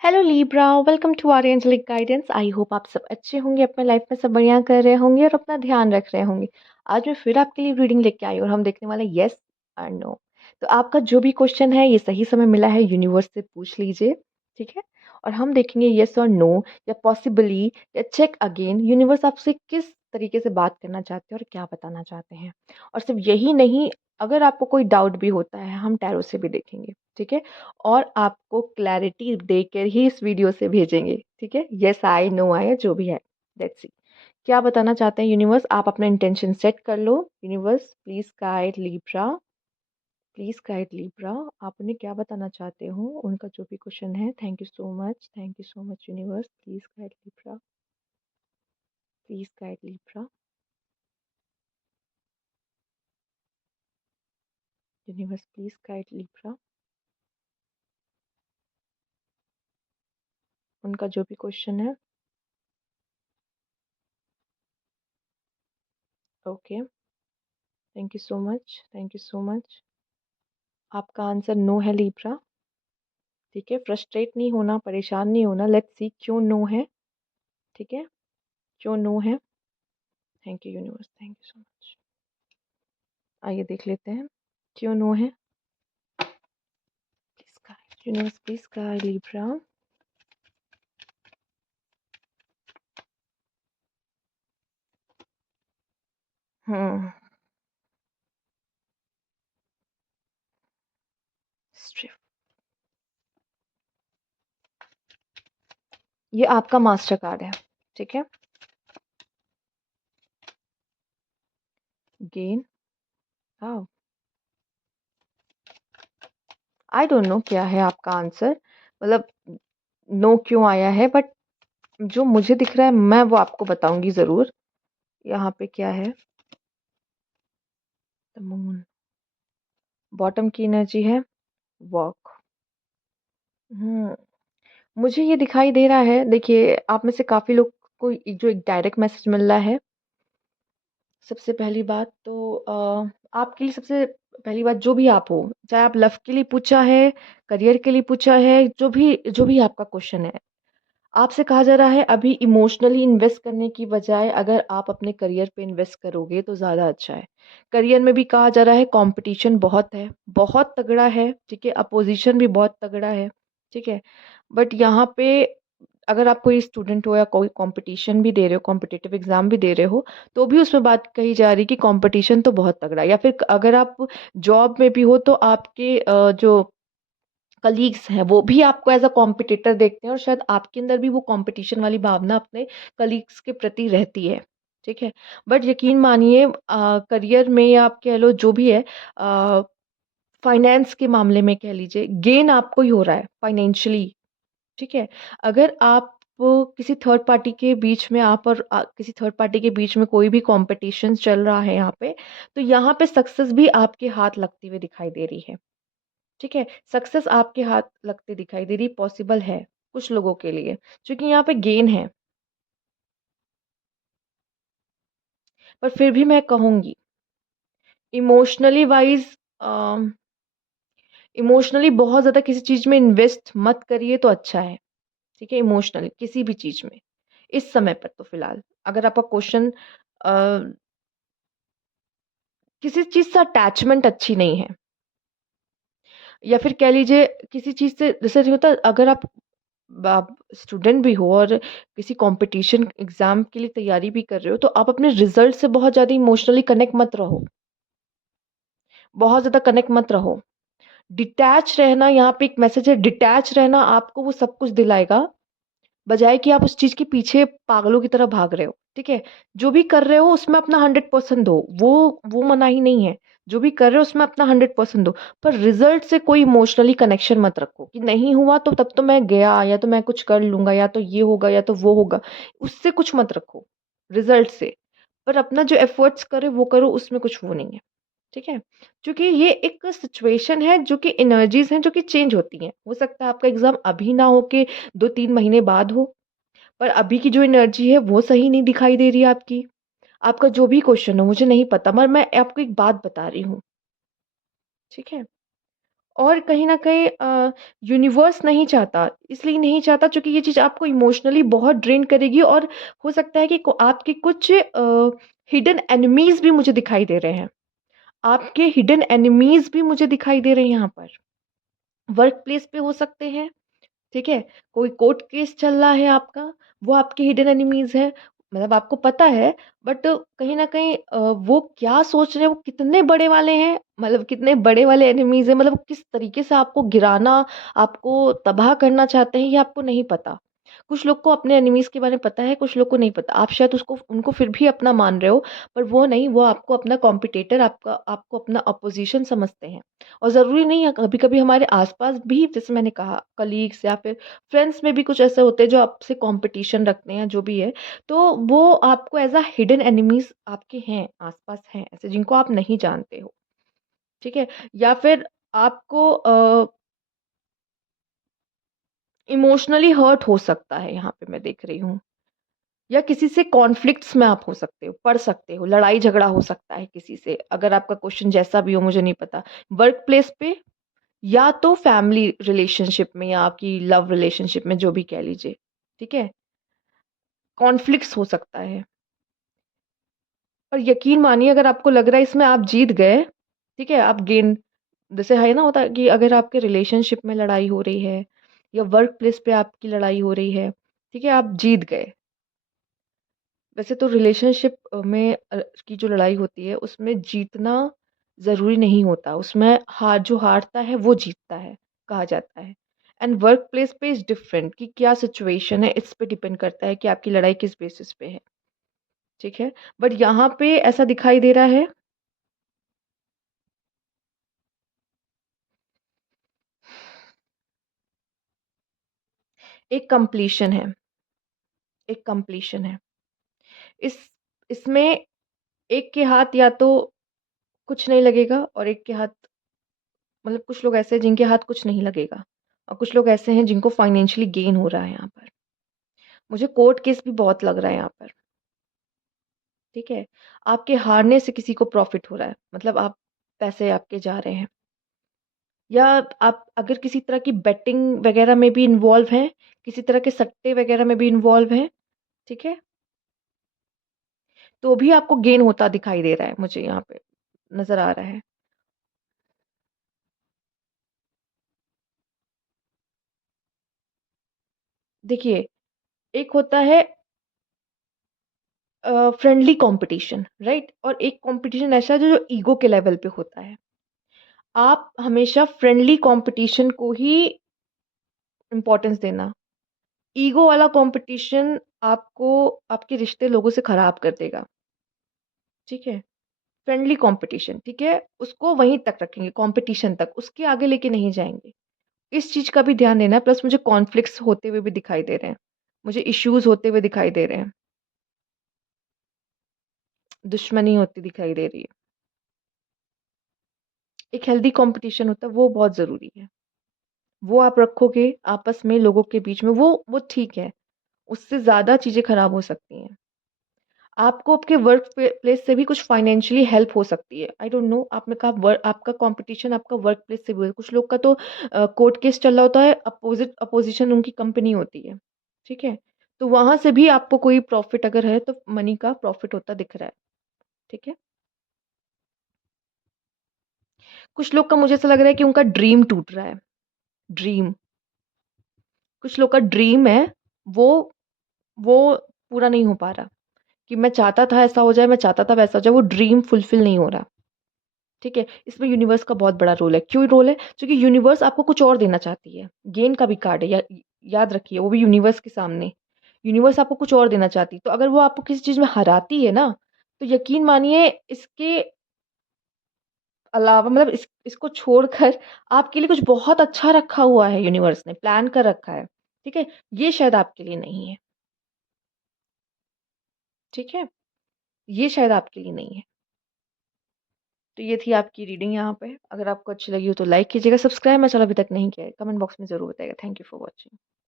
Hello Libra, welcome to our angelic guidance. I hope आप सब अच्छे होंगे, अपने लाइफ में सब बढ़िया कर रहे होंगे और अपना ध्यान रख रहे होंगे। आज मैं फिर आपके लिए रीडिंग लेके आई और हम देखने वाले यस और नो। तो आपका जो भी क्वेश्चन है ये सही समय मिला है, यूनिवर्स से पूछ लीजिए। ठीक है। और हम देखेंगे यस और नो या पॉसिबली या चेक अगेन, यूनिवर्स आपसे किस तरीके से बात करना चाहते हैं और क्या बताना चाहते हैं। और सिर्फ यही नहीं, अगर आपको कोई डाउट भी होता है हम टैरो से भी देखेंगे। ठीक है। और आपको क्लैरिटी देकर ही इस वीडियो से भेजेंगे। ठीक है। येस आई, नो आई, जो भी है। लेट्स सी क्या बताना चाहते हैं यूनिवर्स। आप अपना इंटेंशन सेट कर लो। Universe please guide Libra, please guide Libra. आप उन्हें क्या बताना चाहते हो, उनका जो भी क्वेश्चन है। Thank you so much, thank you so much universe. Please guide Libra, please guide Libra. Universe please guide Libra, उनका जो भी क्वेश्चन है। Okay, thank you so much, thank you so much. आपका आंसर नो है Libra. ठीक है, frustrate नहीं होना, परेशान नहीं होना। लेट्स सी क्यों नो है। ठीक है, क्यों नो है। Thank you universe, thank you so much. आइए देख लेते हैं क्यों नो है। Please guide universe, please guide Libra. Hmm strip, ये आपका मास्टर कार्ड है। ठीक है। गेन, आओ, आई डोंट नो क्या है आपका आंसर, मतलब नो क्यों आया है, बट जो मुझे दिख रहा है मैं वो आपको बताऊंगी जरूर। यहाँ पे क्या है, द मून, बॉटम की एनर्जी है वर्क। हम्म मुझे ये दिखाई दे रहा है, देखिए आप में से काफ़ी लोग को जो एक डायरेक्ट मैसेज मिल रहा है। सबसे पहली बात तो आपके लिए सबसे पहली बात, जो भी आप हो, चाहे आप लव के लिए पूछा है, करियर के लिए पूछा है, जो भी आपका क्वेश्चन है, आपसे कहा जा रहा है अभी इमोशनली इन्वेस्ट करने की बजाय अगर आप अपने करियर पे इन्वेस्ट करोगे तो ज़्यादा अच्छा है। करियर में भी कहा जा रहा है कंपटीशन बहुत है, बहुत तगड़ा है। ठीक है, अपोजिशन भी बहुत तगड़ा है। ठीक है। बट यहाँ पे अगर आप कोई स्टूडेंट हो या कोई कंपटीशन भी दे रहे हो, कॉम्पिटिटिव एग्जाम भी दे रहे हो, तो भी उसमें बात कही जा रही है कि कंपटीशन तो बहुत तगड़ा है। या फिर अगर आप जॉब में भी हो तो आपके जो कलीग्स हैं वो भी आपको एज अ कॉम्पिटिटर देखते हैं और शायद आपके अंदर भी वो कंपटीशन वाली भावना अपने कलीग्स के प्रति रहती है। ठीक है। बट यकीन मानिए करियर में या आप कह लो जो भी है, फाइनेंस के मामले में कह लीजिए, गेन आपको ही हो रहा है फाइनेंशियली। ठीक है। अगर आप किसी थर्ड पार्टी के बीच में, आप और किसी थर्ड पार्टी के बीच में कोई भी कंपटीशन चल रहा है यहाँ पे, तो यहाँ पे सक्सेस भी आपके हाथ लगती हुई दिखाई दे रही है। ठीक है, सक्सेस आपके हाथ लगते दिखाई दे रही, पॉसिबल है कुछ लोगों के लिए, क्योंकि यहाँ पे गेन है। पर फिर भी मैं कहूंगी इमोशनली वाइज, इमोशनली बहुत ज्यादा किसी चीज में इन्वेस्ट मत करिए तो अच्छा है। ठीक है, इमोशनली किसी भी चीज में इस समय पर तो फिलहाल, अगर आपका क्वेश्चन किसी चीज से अटैचमेंट अच्छी नहीं है, या फिर कह लीजिए किसी चीज से, जैसे नहीं होता, अगर आप स्टूडेंट भी हो और किसी कंपटीशन एग्जाम के लिए तैयारी भी कर रहे हो, तो आप अपने रिजल्ट से बहुत ज़्यादा इमोशनली कनेक्ट मत रहो, बहुत ज़्यादा कनेक्ट मत रहो। डिटैच रहना, यहाँ पे एक मैसेज है, डिटैच रहना आपको वो सब कुछ दिलाएगा, बजाय कि आप उस चीज़ के पीछे पागलों की तरह भाग रहे हो। ठीक है। जो भी कर रहे हो उसमें अपना 100% दो, वो मनाही नहीं है। जो भी कर रहे हो उसमें अपना 100% दो। पर रिजल्ट से कोई इमोशनली कनेक्शन मत रखो कि नहीं हुआ तो तब तो मैं गया, या तो मैं कुछ कर लूंगा, या तो ये होगा या तो वो होगा। उससे कुछ मत रखो, रिजल्ट से। पर अपना जो एफर्ट्स करे वो करो, उसमें कुछ वो नहीं है। ठीक है। क्योंकि ये एक सिचुएशन है जो कि एनर्जीज हैं जो कि चेंज होती हैं। हो सकता है आपका एग्जाम अभी ना हो के 2-3 महीने बाद हो, पर अभी की जो एनर्जी है वो सही नहीं दिखाई दे रही है आपकी। आपका जो भी क्वेश्चन हो मुझे नहीं पता, मगर मैं आपको एक बात बता रही हूँ। ठीक है। और कहीं न कहीं यूनिवर्स नहीं चाहता, इसलिए नहीं चाहता चूँकि ये चीज़ आपको इमोशनली बहुत ड्रेन करेगी और हो सकता है कि को आपके कुछ हिडन एनिमीज़ भी मुझे दिखाई दे रहे हैं। आपके हिडन एनिमीज़ भी मुझे दिखाई दे रहे हैं यहाँ पर। वर्क प्लेस पे हो सकते हैं, ठीक है? कोई कोर्ट केस चल रहा है आपका, वो आपके हिडन एनिमीज़ हैं। मतलब आपको पता है बट कहीं न कहीं वो क्या सोच रहे हैं, वो कितने बड़े वाले हैं, मतलब कितने बड़े वाले एनिमीज़ हैं, मतलब किस तरीके से आपको गिराना, आपको तबाह करना चाहते हैं, ये आपको नहीं पता। कुछ लोग को अपने एनिमीज़ के बारे में पता है, कुछ लोग को नहीं पता। आप शायद उसको उनको फिर भी अपना मान रहे हो, पर वो नहीं, वो आपको अपना कॉम्पिटिटर, आपको अपना अपोज़िशन समझते हैं। और ज़रूरी नहीं है, कभी-कभी हमारे आस-पास भी जैसे मैंने कहा कलीग्स या फिर फ्रेंड्स में भी कुछ ऐसे होते हैं जो आपसे कॉम्पिटिशन रखते हैं, जो भी है। तो वो आपको एज़ अ हिडन एनिमीज़ आपके हैं, आस-पास हैं ऐसे जिनको आप नहीं जानते हो, ठीक है? या फिर आपको इमोशनली हर्ट हो सकता है यहाँ पे मैं देख रही हूँ। या किसी से कॉन्फ्लिक्ट्स में आप हो सकते हो, पड़ सकते हो, लड़ाई-झगड़ा हो सकता है किसी से, अगर आपका क्वेश्चन जैसा भी हो मुझे नहीं पता। वर्क प्लेस पे या तो फैमिली रिलेशनशिप में या आपकी लव रिलेशनशिप में जो भी कह लीजिए, ठीक है? कॉन्फ्लिक्ट्स हो सकता है और यकीन मानिए अगर आपको लग रहा है इसमें आप जीत गए, ठीक है? आप गेन जैसे है ना होता है कि अगर आपके रिलेशनशिप में लड़ाई हो रही है या वर्क प्लेस पे आपकी लड़ाई हो रही है, ठीक है? आप जीत गए। वैसे तो रिलेशनशिप में की जो लड़ाई होती है उसमें जीतना ज़रूरी नहीं होता, उसमें जो हारता है वो जीतता है, कहा जाता है। एंड वर्क प्लेस पे इज़ डिफरेंट कि क्या सिचुएशन है, इस पे डिपेंड करता है कि आपकी लड़ाई किस बेसिस पे है, ठीक है? बट यहाँ पे ऐसा दिखाई दे रहा है एक कंप्लीशन है, एक कंप्लीशन है। इस इसमें एक के हाथ या तो कुछ नहीं लगेगा और एक के हाथ मतलब कुछ लोग ऐसे हैं जिनके हाथ कुछ नहीं लगेगा और कुछ लोग ऐसे हैं जिनको फाइनेंशियली गेन हो रहा है यहाँ पर। मुझे कोर्ट केस भी बहुत लग रहा है यहाँ पर, ठीक है? आपके हारने से किसी को प्रॉफ़िट हो रहा है, मतलब आप पैसे आपके जा रहे हैं या आप अगर किसी तरह की बेटिंग वग़ैरह में भी इन्वॉल्व हैं, किसी तरह के सट्टे वग़ैरह में भी इन्वॉल्व हैं, ठीक है? तो भी आपको गेन होता दिखाई दे रहा है मुझे यहाँ पे, नज़र आ रहा है। देखिए, एक होता है फ्रेंडली कॉम्पिटिशन, राइट? और एक कॉम्पिटिशन ऐसा है जो ईगो के लेवल पे होता है। आप हमेशा फ्रेंडली कॉम्पिटिशन को ही इम्पोर्टेंस देना। ईगो वाला कॉम्पिटिशन आपको आपके रिश्ते लोगों से खराब कर देगा, ठीक है? फ्रेंडली कॉम्पिटिशन, ठीक है? उसको वहीं तक रखेंगे, कॉम्पिटिशन तक, उसके आगे लेके नहीं जाएँगे। इस चीज़ का भी ध्यान देना है, प्लस मुझे कॉन्फ्लिक्ट्स होते हुए भी दिखाई दे रहे हैं। मुझे इश्यूज़ होते हुए दिखाई दे रहे हैं। दुश्मनी होती दिखाई दे रही है। एक हेल्दी कॉम्पिटिशन होता है, वो बहुत ज़रूरी है। वो आप रखोगे आपस में लोगों के बीच में, वो ठीक है। उससे ज़्यादा चीज़ें खराब हो सकती हैं। आपको आपके वर्क प्लेस से भी कुछ फाइनेंशियली हेल्प हो सकती है। आई डोंट नो आपने कहा आपका कॉम्पिटिशन आपका वर्क प्लेस से भी है। कुछ लोग का तो कोर्ट केस चल रहा होता है, अपोज़िशन उनकी कंपनी होती है। ठीक है? तो वहाँ से भी आपको कोई प्रॉफ़िट अगर है तो मनी का प्रॉफ़िट होता दिख रहा है। ठीक है? कुछ लोग का मुझे ऐसा लग रहा है कि उनका ड्रीम टूट रहा है। ड्रीम। कुछ लोग का ड्रीम है, वो वो पूरा नहीं हो पा रहा। कि मैं चाहता था ऐसा हो जाए, मैं चाहता था वैसा हो जाए, वो ड्रीम फुलफ़िल नहीं हो रहा। ठीक है? इसमें यूनिवर्स का बहुत बड़ा रोल है। क्यों रोल है? क्योंकि यूनिवर्स आपको कुछ और देना चाहती है। गेन का भी कार्ड है याद रखिए, वो भी यूनिवर्स के सामने। यूनिवर्स आपको कुछ और देना चाहती है। तो अगर वो आपको किसी चीज़ में हराती है ना, तो यकीन मानिए इसके अलावा मतलब इसको छोड़कर आपके लिए कुछ बहुत अच्छा रखा हुआ है यूनिवर्स ने, प्लान कर रखा है। ठीक है? ये शायद आपके लिए नहीं है। ठीक है? ये शायद आपके लिए नहीं है। तो ये थी आपकी रीडिंग यहाँ पे। अगर आपको अच्छी लगी हो तो लाइक कीजिएगा, सब्सक्राइब मेरा चैनल अभी तक नहीं किया है, कमेंट बॉक्स में ज़रूर बताइएगा। Thank you for watching.